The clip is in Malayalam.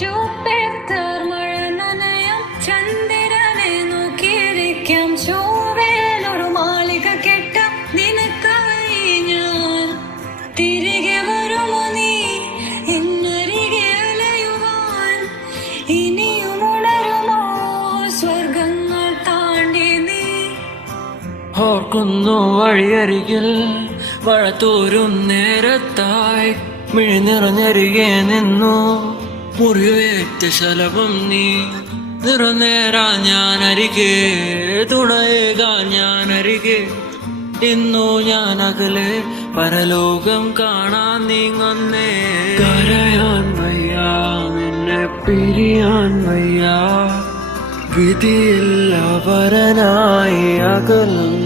ജൂപ്പിറ്റർ മഴ നനയാം, ചന്ദ്രനെ നോക്കിയിരിക്കാം, ചൊവ്വയിലൊരു മാളിക കെട്ടാം നിനക്കായി ഞാൻ. തിരികെ വരുമോ നീ എന്നരികെ അലയുവാൻ? ഇനിയും ഉണരുമോ സ്വർഗങ്ങൾ താണ്ടി നീ? ഓർക്കുന്നു വഴിയരികിൽ മഴ തോരും നേരത്തായി മിഴി നിറഞ്ഞരികെ നിന്നു മുറിവേറ്റ ശലഭം നീ. നിറനേരാ ഞാനരികെ, തുണയേകാൻ ഞാനരികെ. ഇന്നു ഞാൻ അകലെ പരലോകം കാണാൻ നീങ്ങുന്നേ. കരയാൻ വയ്യ, നിന്നെ പിരിയാൻ വയ്യ, വിധിയില്ല വരനായി അകലും